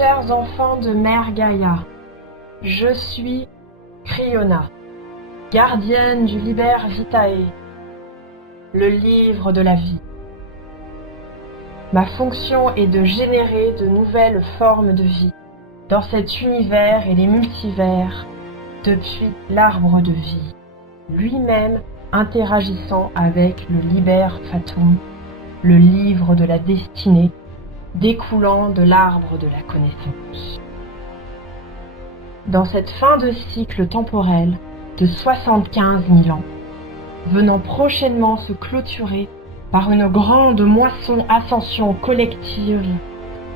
Chers enfants de Mère Gaïa, je suis Cryona, gardienne du Liber Vitae, le livre de la vie. Ma fonction est de générer de nouvelles formes de vie dans cet univers et les multivers depuis l'arbre de vie, lui-même interagissant avec le Liber Fatum, le livre de la destinée, découlant de l'arbre de la connaissance. Dans cette fin de cycle temporel de 75 000 ans, venant prochainement se clôturer par une grande moisson ascension collective,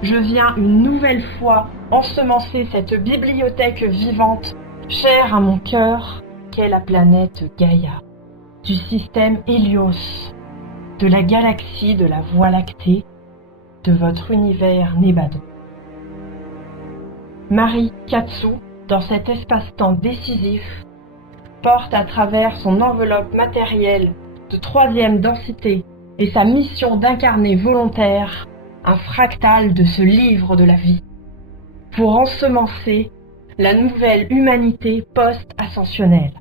je viens une nouvelle fois ensemencer cette bibliothèque vivante, chère à mon cœur, qu'est la planète Gaïa, du système Hélios, de la galaxie de la Voie lactée, de votre univers Nébadon. Marie Katsu, dans cet espace-temps décisif, porte à travers son enveloppe matérielle de 3e densité et sa mission d'incarner volontaire un fractal de ce livre de la vie, pour ensemencer la nouvelle humanité post-ascensionnelle.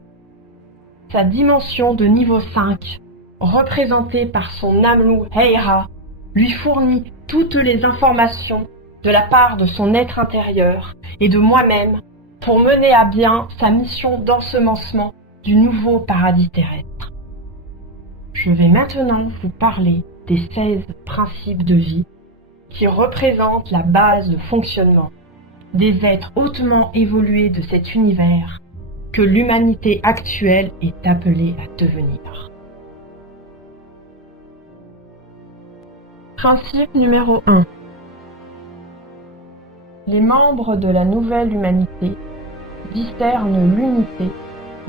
Sa dimension de niveau 5, représentée par son Amlu Heira, lui fournit toutes les informations de la part de son être intérieur et de moi-même pour mener à bien sa mission d'ensemencement du nouveau paradis terrestre. Je vais maintenant vous parler des 16 principes de vie qui représentent la base de fonctionnement des êtres hautement évolués de cet univers que l'humanité actuelle est appelée à devenir. Principe numéro 1. Les membres de la nouvelle humanité discernent l'unité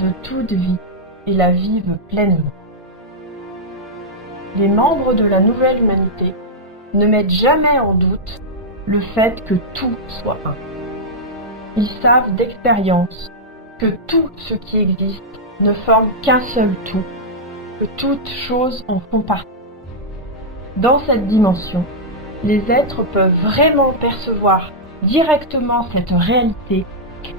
de toute vie et la vivent pleinement. Les membres de la nouvelle humanité ne mettent jamais en doute le fait que tout soit un. Ils savent d'expérience que tout ce qui existe ne forme qu'un seul tout, que toutes choses en font partie. Dans cette dimension, les êtres peuvent vraiment percevoir directement cette réalité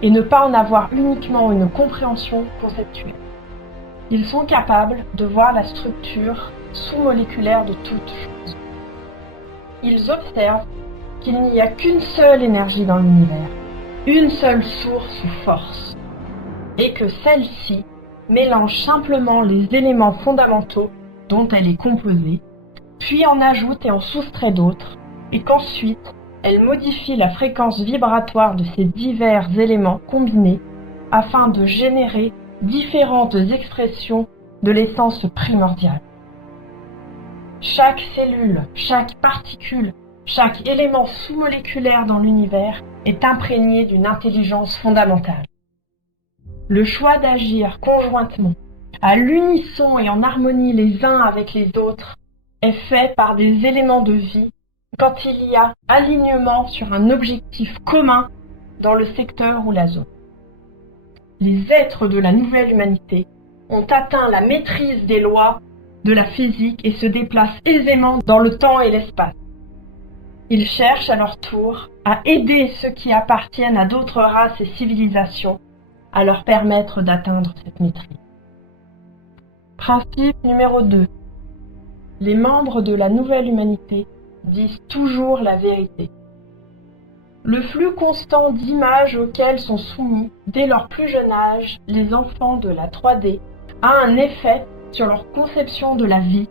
et ne pas en avoir uniquement une compréhension conceptuelle. Ils sont capables de voir la structure sous-moléculaire de toute chose. Ils observent qu'il n'y a qu'une seule énergie dans l'univers, une seule source ou force, et que celle-ci mélange simplement les éléments fondamentaux dont elle est composée, puis en ajoute et en soustrait d'autres, et qu'ensuite elle modifie la fréquence vibratoire de ces divers éléments combinés afin de générer différentes expressions de l'essence primordiale. Chaque cellule, chaque particule, chaque élément sous-moléculaire dans l'univers est imprégné d'une intelligence fondamentale. Le choix d'agir conjointement, à l'unisson et en harmonie les uns avec les autres, est fait par des éléments de vie quand il y a alignement sur un objectif commun dans le secteur ou la zone. Les êtres de la nouvelle humanité ont atteint la maîtrise des lois de la physique et se déplacent aisément dans le temps et l'espace. Ils cherchent à leur tour à aider ceux qui appartiennent à d'autres races et civilisations à leur permettre d'atteindre cette maîtrise. Principe numéro 2. Les membres de la nouvelle humanité disent toujours la vérité. Le flux constant d'images auxquelles sont soumis dès leur plus jeune âge les enfants de la 3D a un effet sur leur conception de la vie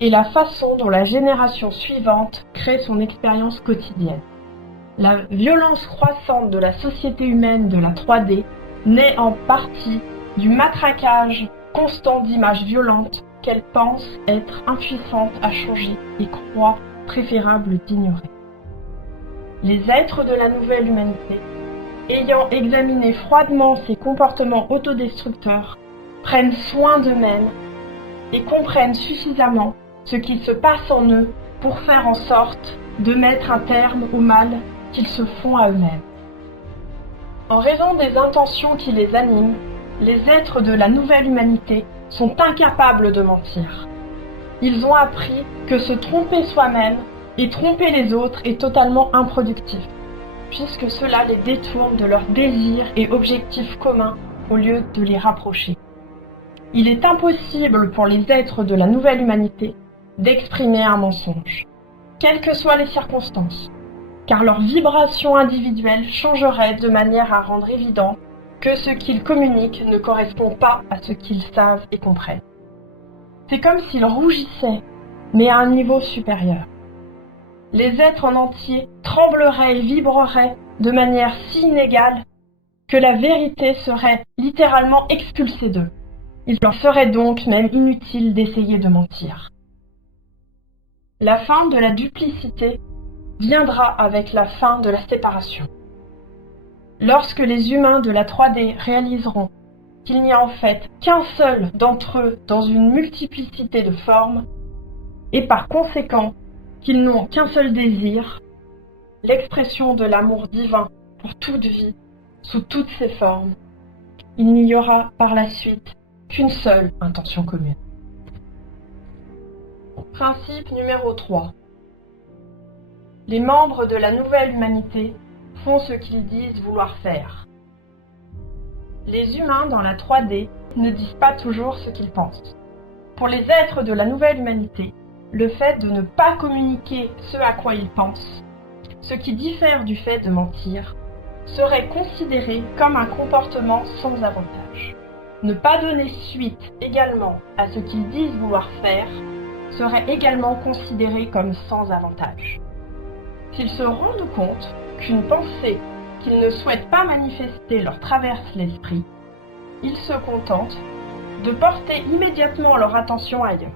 et la façon dont la génération suivante crée son expérience quotidienne. La violence croissante de la société humaine de la 3D naît en partie du matraquage constant d'images violentes qu'elle pense être impuissante à changer et croit préférable d'ignorer. Les êtres de la nouvelle humanité, ayant examiné froidement ces comportements autodestructeurs, prennent soin d'eux-mêmes et comprennent suffisamment ce qui se passe en eux pour faire en sorte de mettre un terme au mal qu'ils se font à eux-mêmes. En raison des intentions qui les animent, les êtres de la nouvelle humanité sont incapables de mentir. Ils ont appris que se tromper soi-même et tromper les autres est totalement improductif. puisque cela les détourne de leurs désirs et objectifs communs au lieu de les rapprocher. Il est impossible pour les êtres de la nouvelle humanité d'exprimer un mensonge, quelles que soient les circonstances, car leur vibration individuelle changerait de manière à rendre évident que ce qu'ils communiquent ne correspond pas à ce qu'ils savent et comprennent. C'est comme s'ils rougissaient, mais à un niveau supérieur. Les êtres en entier trembleraient et vibreraient de manière si inégale que la vérité serait littéralement expulsée d'eux. Il leur serait donc même inutile d'essayer de mentir. La fin de la duplicité viendra avec la fin de la séparation. Lorsque les humains de la 3D réaliseront qu'il n'y a en fait qu'un seul d'entre eux dans une multiplicité de formes, et par conséquent qu'ils n'ont qu'un seul désir, l'expression de l'amour divin pour toute vie, sous toutes ses formes, il n'y aura par la suite qu'une seule intention commune. Principe numéro 3. Les membres de la nouvelle humanité font ce qu'ils disent vouloir faire. Les humains dans la 3D ne disent pas toujours ce qu'ils pensent. Pour les êtres de la nouvelle humanité, le fait de ne pas communiquer ce à quoi ils pensent, ce qui diffère du fait de mentir, serait considéré comme un comportement sans avantage. Ne pas donner suite également à ce qu'ils disent vouloir faire serait également considéré comme sans avantage. S'ils se rendent compte qu'une pensée qu'ils ne souhaitent pas manifester leur traverse l'esprit, ils se contentent de porter immédiatement leur attention ailleurs.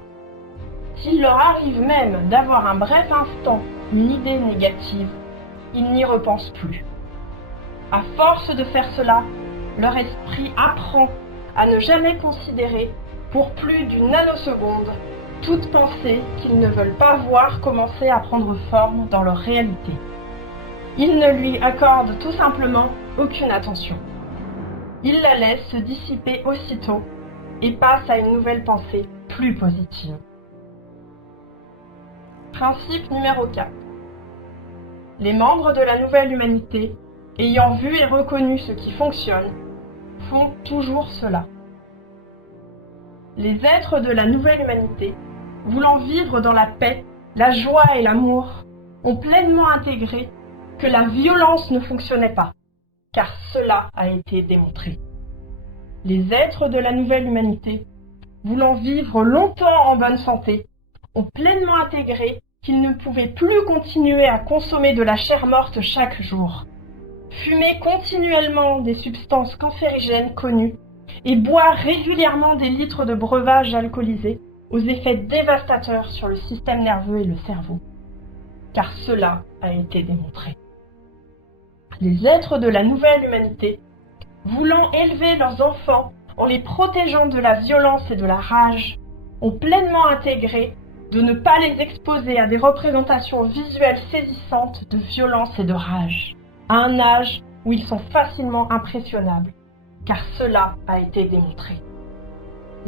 S'il leur arrive même d'avoir un bref instant une idée négative, ils n'y repensent plus. À force de faire cela, leur esprit apprend à ne jamais considérer pour plus d'une nanoseconde toute pensée qu'ils ne veulent pas voir commencer à prendre forme dans leur réalité. Ils ne lui accordent tout simplement aucune attention. Ils la laissent se dissiper aussitôt et passent à une nouvelle pensée plus positive. Principe numéro 4. Les membres de la nouvelle humanité, ayant vu et reconnu ce qui fonctionne, font toujours cela. Les êtres de la nouvelle humanité, voulant vivre dans la paix, la joie et l'amour, ont pleinement intégré que la violence ne fonctionnait pas, car cela a été démontré. Les êtres de la nouvelle humanité, voulant vivre longtemps en bonne santé, ont pleinement intégré qu'ils ne pouvaient plus continuer à consommer de la chair morte chaque jour, fumer continuellement des substances cancérigènes connues et boire régulièrement des litres de breuvage alcoolisé aux effets dévastateurs sur le système nerveux et le cerveau, car cela a été démontré. Les êtres de la nouvelle humanité, voulant élever leurs enfants en les protégeant de la violence et de la rage, ont pleinement intégré de ne pas les exposer à des représentations visuelles saisissantes de violence et de rage, à un âge où ils sont facilement impressionnables, car cela a été démontré.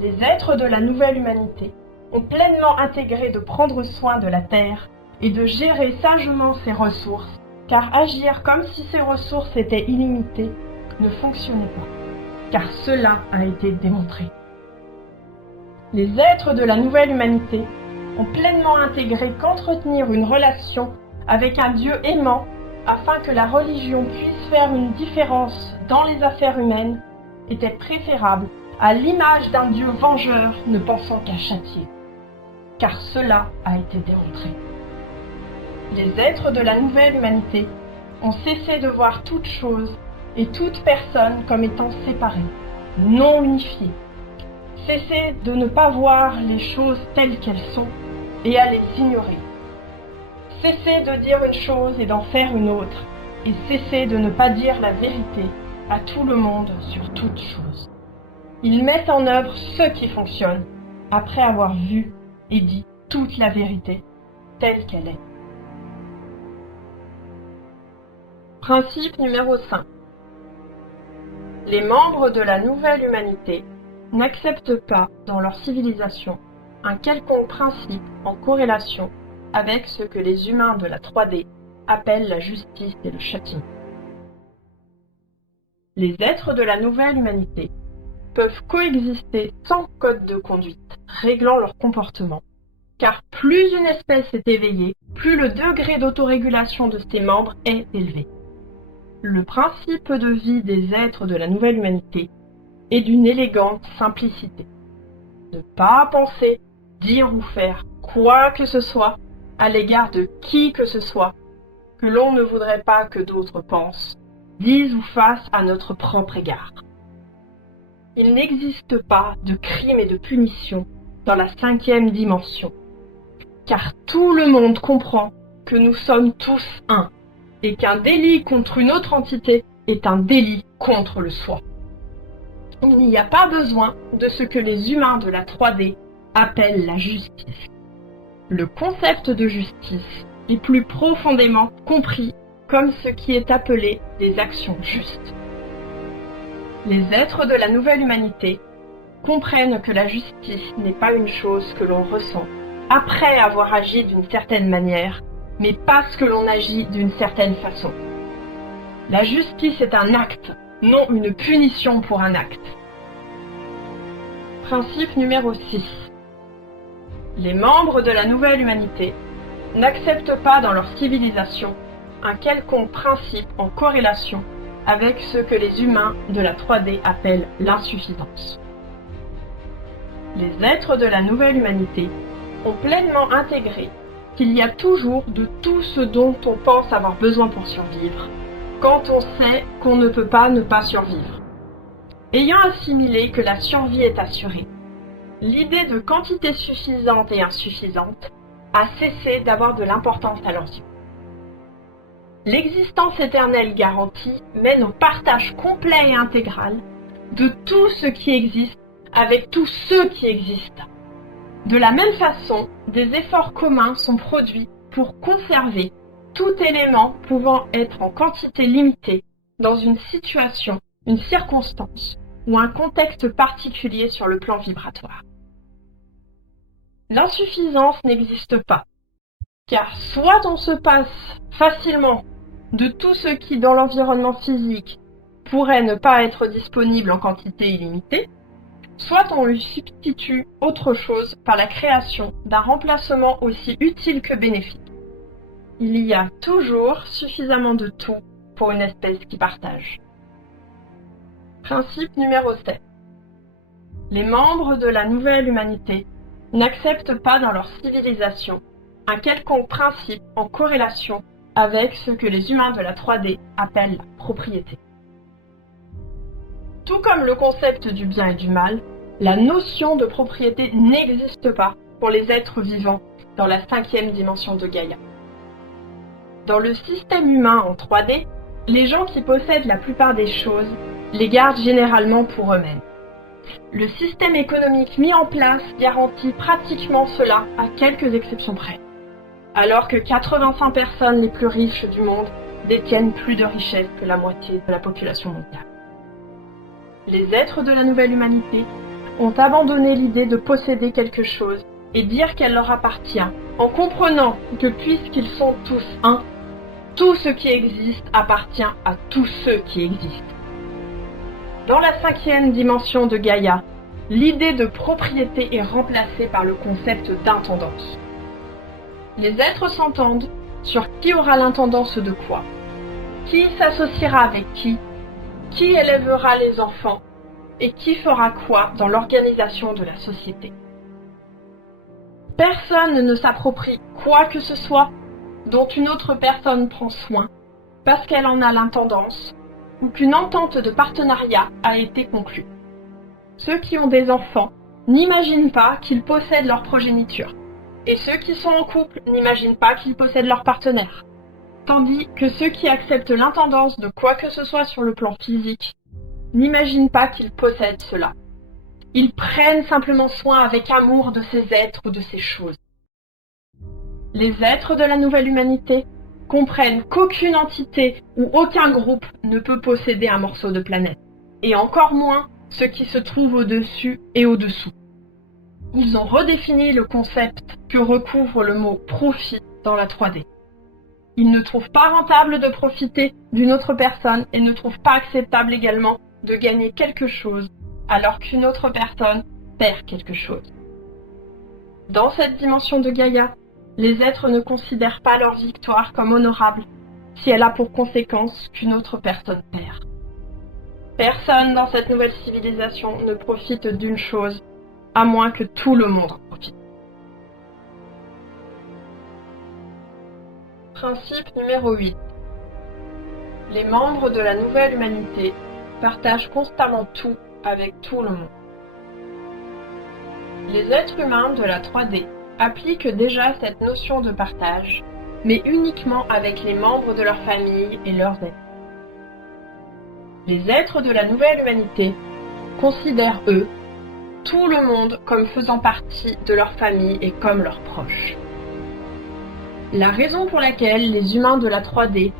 Les êtres de la nouvelle humanité ont pleinement intégré de prendre soin de la Terre et de gérer sagement ses ressources, car agir comme si ces ressources étaient illimitées ne fonctionnait pas, car cela a été démontré. Les êtres de la nouvelle humanité ont pleinement intégré qu'entretenir une relation avec un Dieu aimant afin que la religion puisse faire une différence dans les affaires humaines était préférable à l'image d'un Dieu vengeur ne pensant qu'à châtier, car cela a été démontré. Les êtres de la nouvelle humanité ont cessé de voir toute chose et toute personne comme étant séparées, non unifiées, cessé de ne pas voir les choses telles qu'elles sont et à les ignorer, cessé de dire une chose et d'en faire une autre, et cessé de ne pas dire la vérité à tout le monde sur toute chose. Ils mettent en œuvre ce qui fonctionne, après avoir vu et dit toute la vérité telle qu'elle est. Principe numéro 5. Les membres de la nouvelle humanité n'acceptent pas dans leur civilisation un quelconque principe en corrélation avec ce que les humains de la 3D appellent la justice et le châtiment. Les êtres de la nouvelle humanité peuvent coexister sans code de conduite réglant leur comportement, car plus une espèce est éveillée, plus le degré d'autorégulation de ses membres est élevé. Le principe de vie des êtres de la nouvelle humanité est d'une élégante simplicité. Ne pas penser, dire ou faire quoi que ce soit à l'égard de qui que ce soit que l'on ne voudrait pas que d'autres pensent, disent ou fassent à notre propre égard. Il n'existe pas de crime et de punition dans la 5e dimension, car tout le monde comprend que nous sommes tous un, et qu'un délit contre une autre entité est un délit contre le soi. Il n'y a pas besoin de ce que les humains de la 3D appellent la justice. Le concept de justice est plus profondément compris comme ce qui est appelé des actions justes. Les êtres de la nouvelle humanité comprennent que la justice n'est pas une chose que l'on ressent après avoir agi d'une certaine manière, mais parce que l'on agit d'une certaine façon. La justice est un acte, non une punition pour un acte. Principe numéro 6. Les membres de la nouvelle humanité n'acceptent pas dans leur civilisation un quelconque principe en corrélation avec ce que les humains de la 3D appellent l'insuffisance. Les êtres de la nouvelle humanité ont pleinement intégré qu'il y a toujours de tout ce dont on pense avoir besoin pour survivre, quand on sait qu'on ne peut pas ne pas survivre. Ayant assimilé que la survie est assurée, l'idée de quantité suffisante et insuffisante a cessé d'avoir de l'importance à leurs yeux. L'existence éternelle garantie mène au partage complet et intégral de tout ce qui existe avec tous ceux qui existent. De la même façon, des efforts communs sont produits pour conserver tout élément pouvant être en quantité limitée dans une situation, une circonstance ou un contexte particulier sur le plan vibratoire. L'insuffisance n'existe pas, car soit on se passe facilement de tout ce qui dans l'environnement physique pourrait ne pas être disponible en quantité illimitée, soit on lui substitue autre chose par la création d'un remplacement aussi utile que bénéfique. Il y a toujours suffisamment de tout pour une espèce qui partage. Principe numéro 7. Les membres de la nouvelle humanité n'acceptent pas dans leur civilisation un quelconque principe en corrélation avec ce que les humains de la 3D appellent la propriété. Tout comme le concept du bien et du mal, la notion de propriété n'existe pas pour les êtres vivants dans la 5e dimension de Gaïa. Dans le système humain en 3D, les gens qui possèdent la plupart des choses les gardent généralement pour eux-mêmes. Le système économique mis en place garantit pratiquement cela à quelques exceptions près, alors que 85 personnes les plus riches du monde détiennent plus de richesses que la moitié de la population mondiale. Les êtres de la nouvelle humanité ont abandonné l'idée de posséder quelque chose et dire qu'elle leur appartient, en comprenant que puisqu'ils sont tous un, tout ce qui existe appartient à tous ceux qui existent. Dans la 5e dimension de Gaïa, l'idée de propriété est remplacée par le concept d'intendance. Les êtres s'entendent sur qui aura l'intendance de quoi, qui s'associera avec qui élèvera les enfants et qui fera quoi dans l'organisation de la société. Personne ne s'approprie quoi que ce soit dont une autre personne prend soin parce qu'elle en a l'intendance ou qu'une entente de partenariat a été conclue. Ceux qui ont des enfants n'imaginent pas qu'ils possèdent leur progéniture, et ceux qui sont en couple n'imaginent pas qu'ils possèdent leur partenaire. Tandis que ceux qui acceptent l'intendance de quoi que ce soit sur le plan physique n'imaginent pas qu'ils possèdent cela. Ils prennent simplement soin avec amour de ces êtres ou de ces choses. Les êtres de la nouvelle humanité comprennent qu'aucune entité ou aucun groupe ne peut posséder un morceau de planète, et encore moins ce qui se trouve au-dessus et au-dessous. Ils ont redéfini le concept que recouvre le mot « profit » dans la 3D. Ils ne trouvent pas rentable de profiter d'une autre personne et ne trouvent pas acceptable également de gagner quelque chose alors qu'une autre personne perd quelque chose. Dans cette dimension de Gaïa, les êtres ne considèrent pas leur victoire comme honorable si elle a pour conséquence qu'une autre personne perd. Personne dans cette nouvelle civilisation ne profite d'une chose, à moins que tout le monde en profite. Principe numéro 8. Les membres de la nouvelle humanité partagent constamment tout avec tout le monde. Les êtres humains de la 3D appliquent déjà cette notion de partage, mais uniquement avec les membres de leur famille et leurs amis. Les êtres de la nouvelle humanité considèrent, eux, tout le monde comme faisant partie de leur famille et comme leurs proches. La raison pour laquelle les humains de la 3D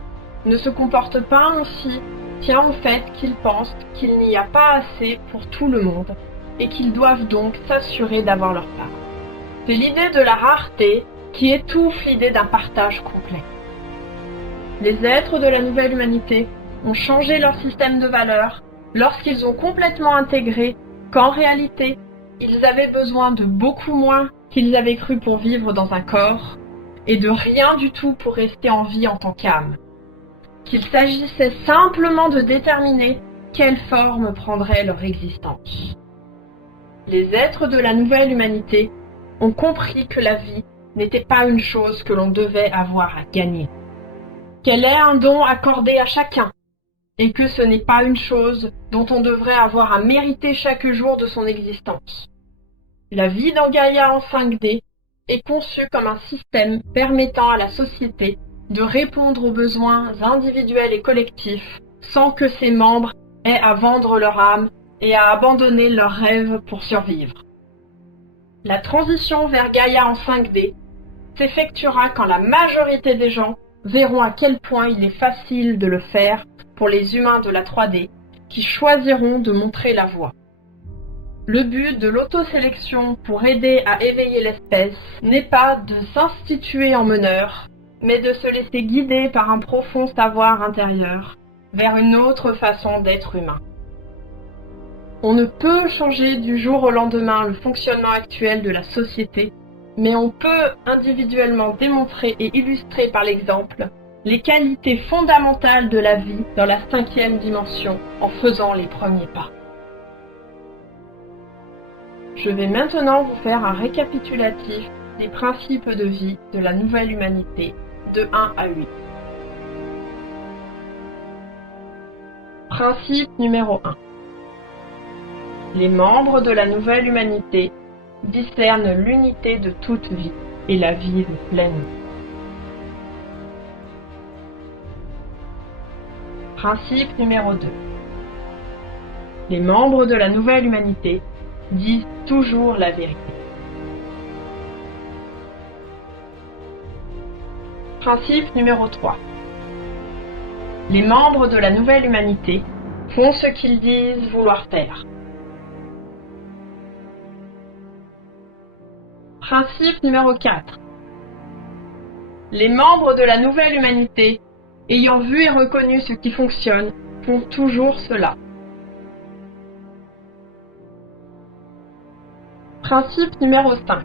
ne se comportent pas ainsi tient au fait qu'ils pensent qu'il n'y a pas assez pour tout le monde et qu'ils doivent donc s'assurer d'avoir leur part. C'est l'idée de la rareté qui étouffe l'idée d'un partage complet. Les êtres de la nouvelle humanité ont changé leur système de valeurs lorsqu'ils ont complètement intégré qu'en réalité, ils avaient besoin de beaucoup moins qu'ils avaient cru pour vivre dans un corps et de rien du tout pour rester en vie en tant qu'âme. Qu'il s'agissait simplement de déterminer quelle forme prendrait leur existence. Les êtres de la nouvelle humanité ont compris que la vie n'était pas une chose que l'on devait avoir à gagner, qu'elle est un don accordé à chacun, et que ce n'est pas une chose dont on devrait avoir à mériter chaque jour de son existence. La vie dans Gaïa en 5D est conçue comme un système permettant à la société de répondre aux besoins individuels et collectifs sans que ses membres aient à vendre leur âme et à abandonner leurs rêves pour survivre. La transition vers Gaïa en 5D s'effectuera quand la majorité des gens verront à quel point il est facile de le faire pour les humains de la 3D qui choisiront de montrer la voie. Le but de l'autosélection pour aider à éveiller l'espèce n'est pas de s'instituer en meneur, mais de se laisser guider par un profond savoir intérieur vers une autre façon d'être humain. On ne peut changer du jour au lendemain le fonctionnement actuel de la société, mais on peut individuellement démontrer et illustrer par l'exemple les qualités fondamentales de la vie dans la 5e dimension en faisant les premiers pas. Je vais maintenant vous faire un récapitulatif des principes de vie de la nouvelle humanité de 1 à 8. Principe numéro 1. Les membres de la nouvelle humanité discernent l'unité de toute vie et la vivent pleinement. Principe numéro 2. Les membres de la nouvelle humanité disent toujours la vérité. Principe numéro 3. Les membres de la nouvelle humanité font ce qu'ils disent vouloir faire. Principe numéro 4. Les membres de la nouvelle humanité, ayant vu et reconnu ce qui fonctionne, font toujours cela. Principe numéro 5.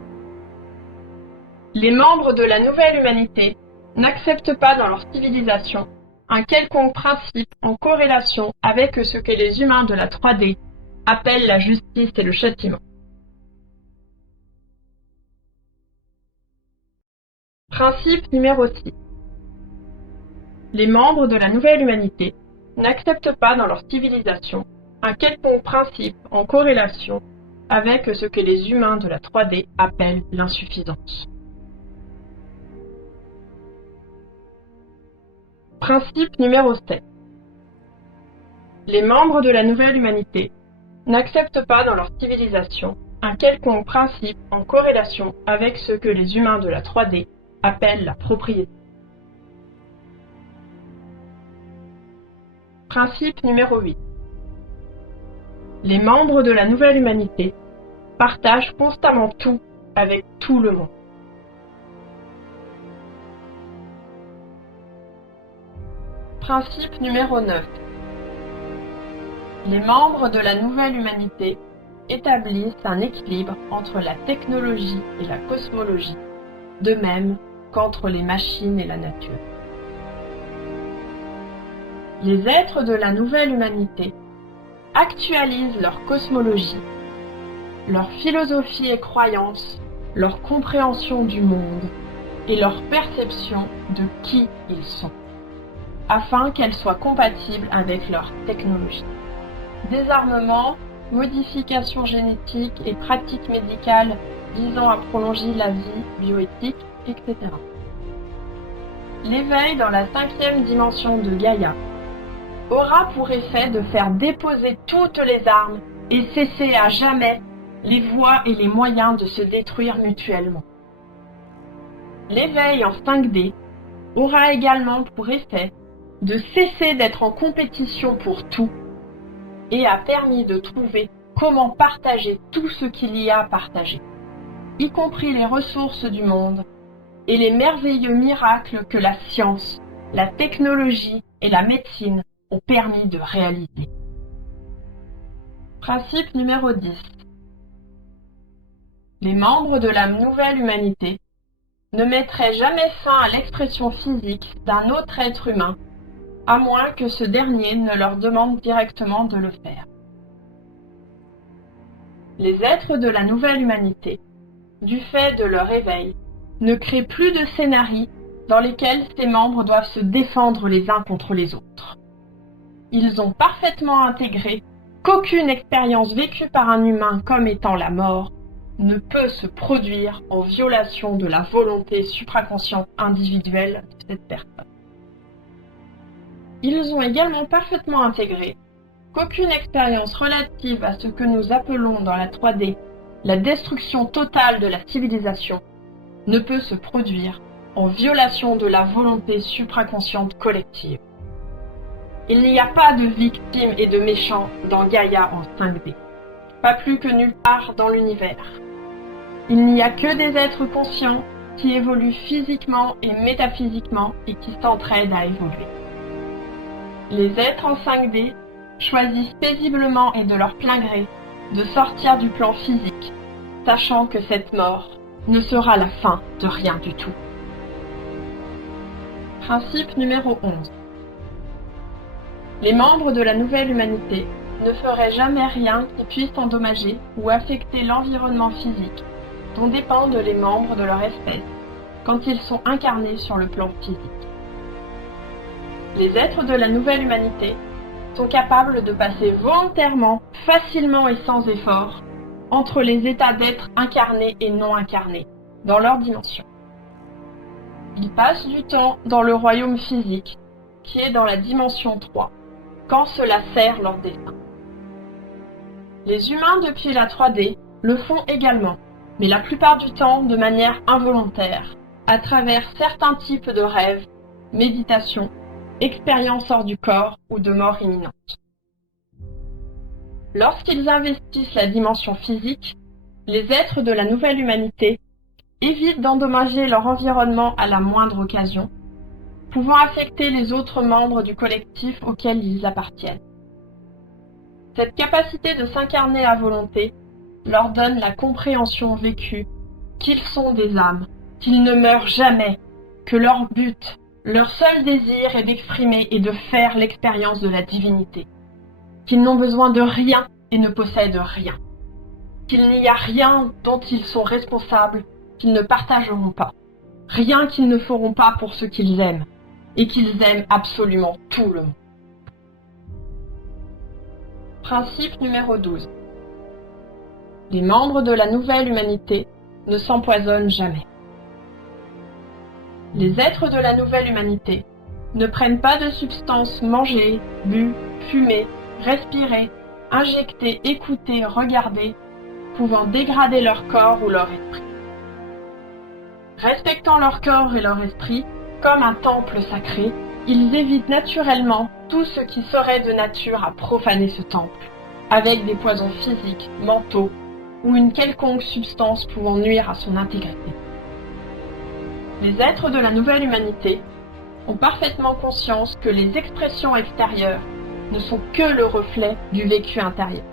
Les membres de la nouvelle humanité n'acceptent pas dans leur civilisation un quelconque principe en corrélation avec ce que les humains de la 3D appellent la justice et le châtiment. Principe numéro 6. Les membres de la nouvelle humanité n'acceptent pas dans leur civilisation un quelconque principe en corrélation avec ce que les humains de la 3D appellent l'insuffisance. Principe numéro 7. Les membres de la nouvelle humanité n'acceptent pas dans leur civilisation un quelconque principe en corrélation avec ce que les humains de la 3D appellent la propriété. Principe numéro 8. Les membres de la nouvelle humanité partagent constamment tout avec tout le monde. Principe numéro 9. Les membres de la nouvelle humanité établissent un équilibre entre la technologie et la cosmologie, de même qu'entre les machines et la nature. Les êtres de la nouvelle humanité actualisent leur cosmologie, leur philosophie et croyances, leur compréhension du monde et leur perception de qui ils sont, afin qu'elle soit compatible avec leur technologie. Désarmement, modifications génétiques et pratiques médicales visant à prolonger la vie, bioéthique, etc. L'éveil dans la 5e dimension de Gaïa aura pour effet de faire déposer toutes les armes et cesser à jamais les voies et les moyens de se détruire mutuellement. L'éveil en 5D aura également pour effet de cesser d'être en compétition pour tout et a permis de trouver comment partager tout ce qu'il y a à partager, y compris les ressources du monde et les merveilleux miracles que la science, la technologie et la médecine ont permis de réaliser. Principe numéro 10. Les membres de la nouvelle humanité ne mettraient jamais fin à l'expression physique d'un autre être humain, à moins que ce dernier ne leur demande directement de le faire. Les êtres de la nouvelle humanité, du fait de leur éveil, ne créent plus de scénarios dans lesquels ces membres doivent se défendre les uns contre les autres. Ils ont parfaitement intégré qu'aucune expérience vécue par un humain comme étant la mort ne peut se produire en violation de la volonté supraconsciente individuelle de cette personne. Ils ont également parfaitement intégré qu'aucune expérience relative à ce que nous appelons dans la 3D la destruction totale de la civilisation ne peut se produire en violation de la volonté supraconsciente collective. Il n'y a pas de victimes et de méchants dans Gaïa en 5D, pas plus que nulle part dans l'univers. Il n'y a que des êtres conscients qui évoluent physiquement et métaphysiquement et qui s'entraident à évoluer. Les êtres en 5D choisissent paisiblement et de leur plein gré de sortir du plan physique, sachant que cette mort ne sera la fin de rien du tout. Principe numéro 11. Les membres de la nouvelle humanité ne feraient jamais rien qui puisse endommager ou affecter l'environnement physique dont dépendent les membres de leur espèce quand ils sont incarnés sur le plan physique. Les êtres de la nouvelle humanité sont capables de passer volontairement, facilement et sans effort entre les états d'être incarnés et non incarnés dans leur dimension. Ils passent du temps dans le royaume physique, qui est dans la dimension 3, quand cela sert leur dessein. Les humains depuis la 3D le font également, mais la plupart du temps de manière involontaire, à travers certains types de rêves, méditation, expériences hors du corps ou de mort imminente. Lorsqu'ils investissent la dimension physique, les êtres de la nouvelle humanité évitent d'endommager leur environnement à la moindre occasion, pouvant affecter les autres membres du collectif auquel ils appartiennent. Cette capacité de s'incarner à volonté leur donne la compréhension vécue qu'ils sont des âmes, qu'ils ne meurent jamais, que leur but, leur seul désir est d'exprimer et de faire l'expérience de la divinité, qu'ils n'ont besoin de rien et ne possèdent rien, qu'il n'y a rien dont ils sont responsables qu'ils ne partageront pas, rien qu'ils ne feront pas pour ceux qu'ils aiment, et qu'ils aiment absolument tout le monde. Principe numéro 12. Les membres de la nouvelle humanité ne s'empoisonnent jamais. Les êtres de la nouvelle humanité ne prennent pas de substances mangées, bues, fumées, respirées, injectées, écoutées, regardées, pouvant dégrader leur corps ou leur esprit. Respectant leur corps et leur esprit comme un temple sacré, ils évitent naturellement tout ce qui serait de nature à profaner ce temple, avec des poisons physiques, mentaux ou une quelconque substance pouvant nuire à son intégrité. Les êtres de la nouvelle humanité ont parfaitement conscience que les expressions extérieures ne sont que le reflet du vécu intérieur,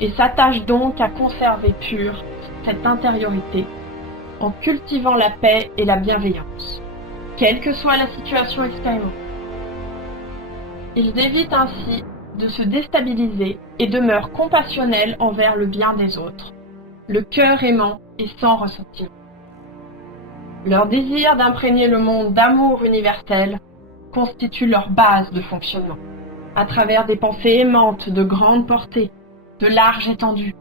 et s'attachent donc à conserver pure cette intériorité en cultivant la paix et la bienveillance, quelle que soit la situation expérimentée. Ils évitent ainsi de se déstabiliser et demeurent compassionnels envers le bien des autres, le cœur aimant et sans ressentiment. Leur désir d'imprégner le monde d'amour universel constitue leur base de fonctionnement, à travers des pensées aimantes de grande portée, de large étendue,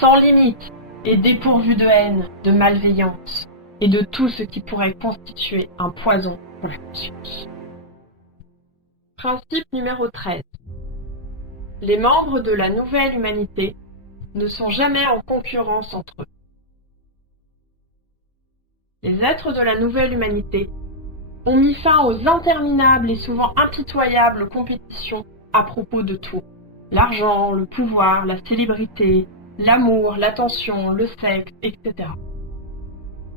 sans limite et dépourvues de haine, de malveillance et de tout ce qui pourrait constituer un poison pour la conscience. Principe numéro 13. Les membres de la nouvelle humanité ne sont jamais en concurrence entre eux. Les êtres de la nouvelle humanité ont mis fin aux interminables et souvent impitoyables compétitions à propos de tout. L'argent, le pouvoir, la célébrité, l'amour, l'attention, le sexe, etc.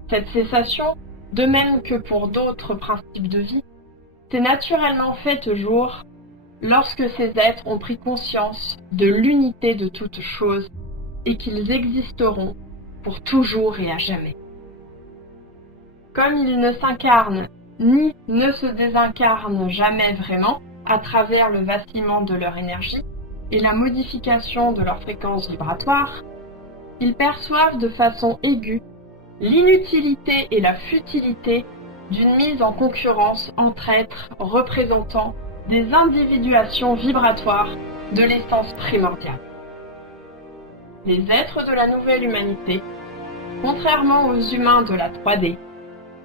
Cette cessation, de même que pour d'autres principes de vie, s'est naturellement faite jour lorsque ces êtres ont pris conscience de l'unité de toutes choses et qu'ils existeront pour toujours et à jamais. Comme ils ne s'incarnent ni ne se désincarnent jamais vraiment à travers le vacillement de leur énergie et la modification de leur fréquence vibratoire, ils perçoivent de façon aiguë l'inutilité et la futilité d'une mise en concurrence entre êtres représentant des individuations vibratoires de l'essence primordiale. Les êtres de la nouvelle humanité, contrairement aux humains de la 3D,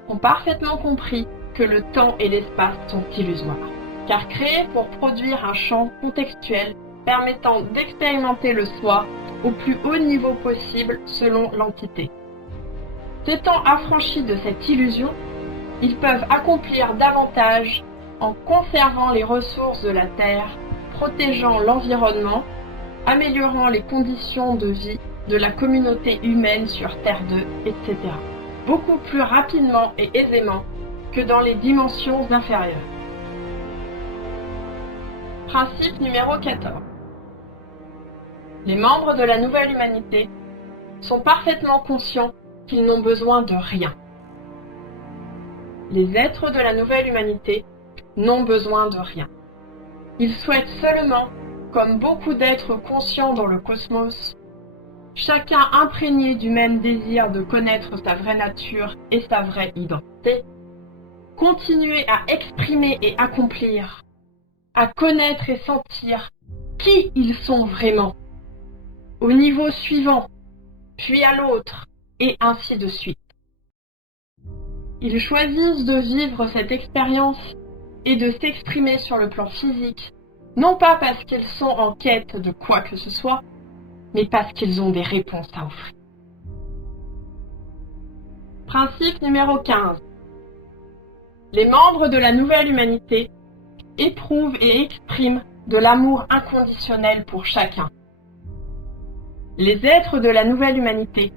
ont parfaitement compris que le temps et l'espace sont illusoires, car créés pour produire un champ contextuel permettant d'expérimenter le soi au plus haut niveau possible selon l'entité. S'étant affranchis de cette illusion, ils peuvent accomplir davantage en conservant les ressources de la Terre, protégeant l'environnement, améliorant les conditions de vie de la communauté humaine sur Terre 2, etc. Beaucoup plus rapidement et aisément que dans les dimensions inférieures. Principe numéro 14. Les membres de la nouvelle humanité sont parfaitement conscients qu'ils n'ont besoin de rien. Les êtres de la nouvelle humanité n'ont besoin de rien. Ils souhaitent seulement, comme beaucoup d'êtres conscients dans le cosmos, chacun imprégné du même désir de connaître sa vraie nature et sa vraie identité, continuer à exprimer et accomplir, à connaître et sentir qui ils sont vraiment, au niveau suivant, puis à l'autre, et ainsi de suite. Ils choisissent de vivre cette expérience et de s'exprimer sur le plan physique, non pas parce qu'ils sont en quête de quoi que ce soit, mais parce qu'ils ont des réponses à offrir. Principe numéro 15. Les membres de la nouvelle humanité éprouvent et expriment de l'amour inconditionnel pour chacun. Les êtres de la nouvelle humanité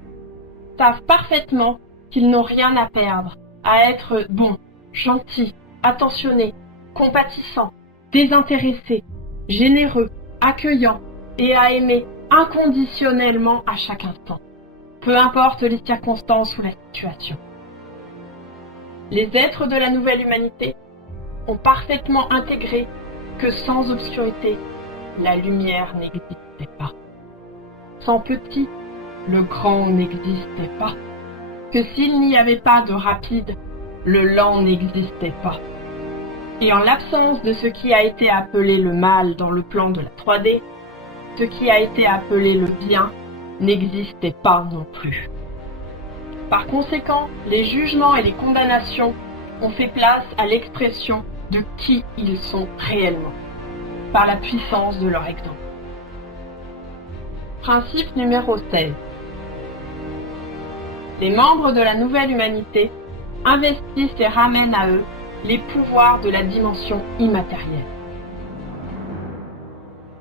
savent parfaitement qu'ils n'ont rien à perdre à être bons, gentils, attentionnés, compatissants, désintéressés, généreux, accueillants et à aimer inconditionnellement à chaque instant, peu importe les circonstances ou la situation. Les êtres de la nouvelle humanité ont parfaitement intégré que sans obscurité, la lumière n'existait pas. Sans petit, le grand n'existait pas. Que s'il n'y avait pas de rapide, le lent n'existait pas. Et en l'absence de ce qui a été appelé le mal dans le plan de la 3D, ce qui a été appelé le bien n'existait pas non plus. Par conséquent, les jugements et les condamnations ont fait place à l'expression de qui ils sont réellement, par la puissance de leur exemple. Principe numéro 16. Les membres de la nouvelle humanité investissent et ramènent à eux les pouvoirs de la dimension immatérielle.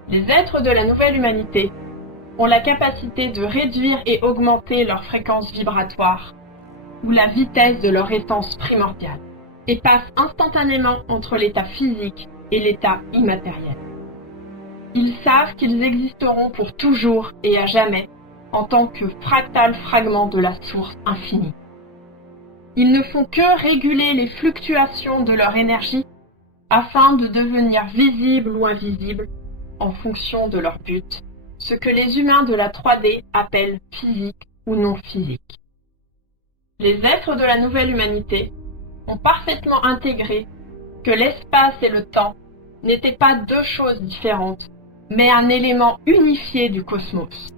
Les êtres de la nouvelle humanité ont la capacité de réduire et augmenter leur fréquence vibratoire ou la vitesse de leur essence primordiale, et passent instantanément entre l'état physique et l'état immatériel. Ils savent qu'ils existeront pour toujours et à jamais en tant que fractal fragments de la source infinie. Ils ne font que réguler les fluctuations de leur énergie afin de devenir visibles ou invisibles en fonction de leur but, ce que les humains de la 3D appellent physique ou non physique. Les êtres de la nouvelle humanité ont parfaitement intégré que l'espace et le temps n'étaient pas deux choses différentes, mais un élément unifié du cosmos,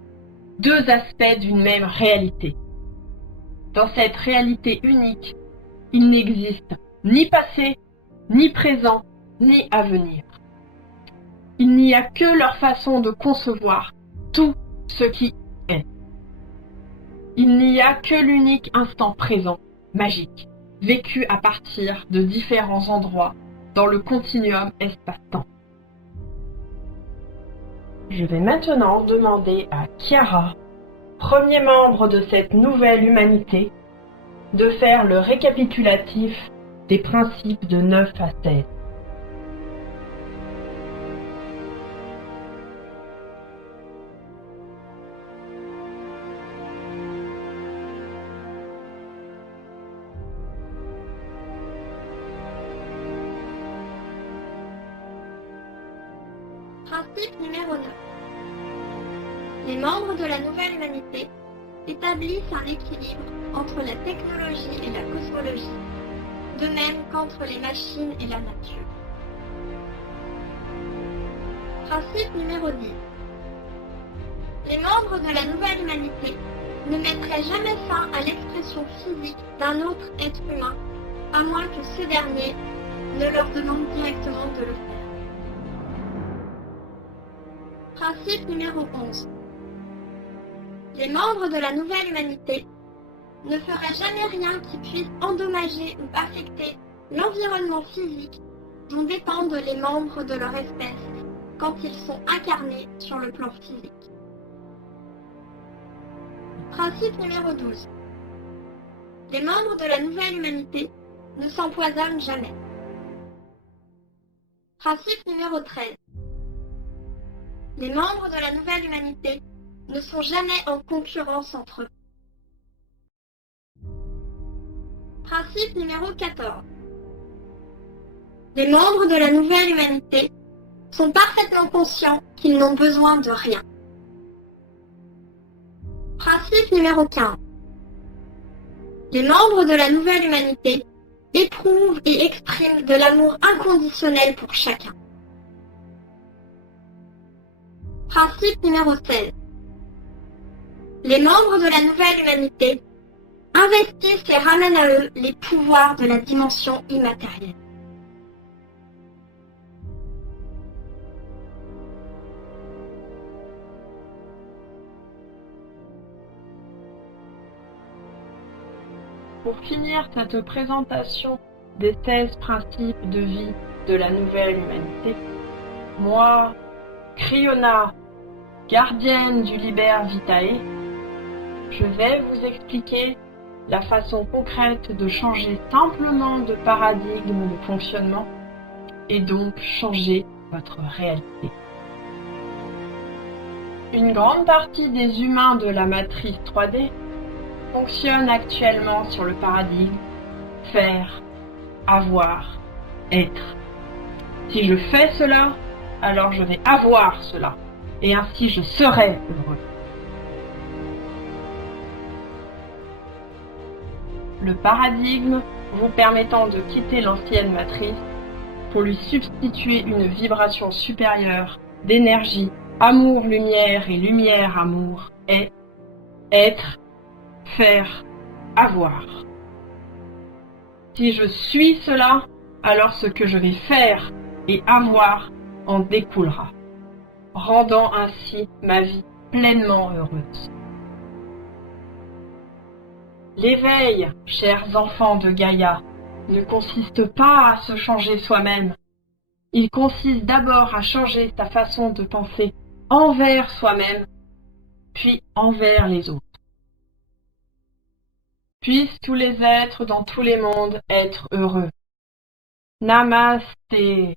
deux aspects d'une même réalité. Dans cette réalité unique, il n'existe ni passé, ni présent, ni avenir. Il n'y a que leur façon de concevoir tout ce qui est. Il n'y a que l'unique instant présent, magique, vécu à partir de différents endroits dans le continuum espace-temps. Je vais maintenant demander à Chiara, premier membre de cette nouvelle humanité, de faire le récapitulatif des principes de 9 à 16. Principe numéro 9. Les membres de la nouvelle humanité établissent un équilibre entre la technologie et la cosmologie, de même qu'entre les machines et la nature. Principe numéro 10. Les membres de la nouvelle humanité ne mettraient jamais fin à l'expression physique d'un autre être humain, à moins que ce dernier ne leur demande directement de le faire. Principe numéro 11. Les membres de la nouvelle humanité ne feraient jamais rien qui puisse endommager ou affecter l'environnement physique dont dépendent les membres de leur espèce quand ils sont incarnés sur le plan physique. Principe numéro 12. Les membres de la nouvelle humanité ne s'empoisonnent jamais. Principe numéro 13. Les membres de la nouvelle humanité ne sont jamais en concurrence entre eux. Principe numéro 14. Les membres de la nouvelle humanité sont parfaitement conscients qu'ils n'ont besoin de rien. Principe numéro 15. Les membres de la nouvelle humanité éprouvent et expriment de l'amour inconditionnel pour chacun. Principe numéro 16. Les membres de la nouvelle humanité investissent et ramènent à eux les pouvoirs de la dimension immatérielle. Pour finir cette présentation des 16 principes de vie de la nouvelle humanité, moi, Cryona, gardienne du Liber Vitae, je vais vous expliquer la façon concrète de changer simplement de paradigme de fonctionnement et donc changer votre réalité. Une grande partie des humains de la matrice 3D fonctionne actuellement sur le paradigme faire, avoir, être. Si je fais cela, alors je vais avoir cela, et ainsi je serai heureux. Le paradigme vous permettant de quitter l'ancienne matrice pour lui substituer une vibration supérieure d'énergie, amour, lumière et lumière, amour est être, faire, avoir. Si je suis cela, alors ce que je vais faire et avoir en découlera, rendant ainsi ma vie pleinement heureuse. L'éveil, chers enfants de Gaïa, ne consiste pas à se changer soi-même. Il consiste d'abord à changer sa façon de penser envers soi-même, puis envers les autres. Puissent tous les êtres dans tous les mondes être heureux. Namasté.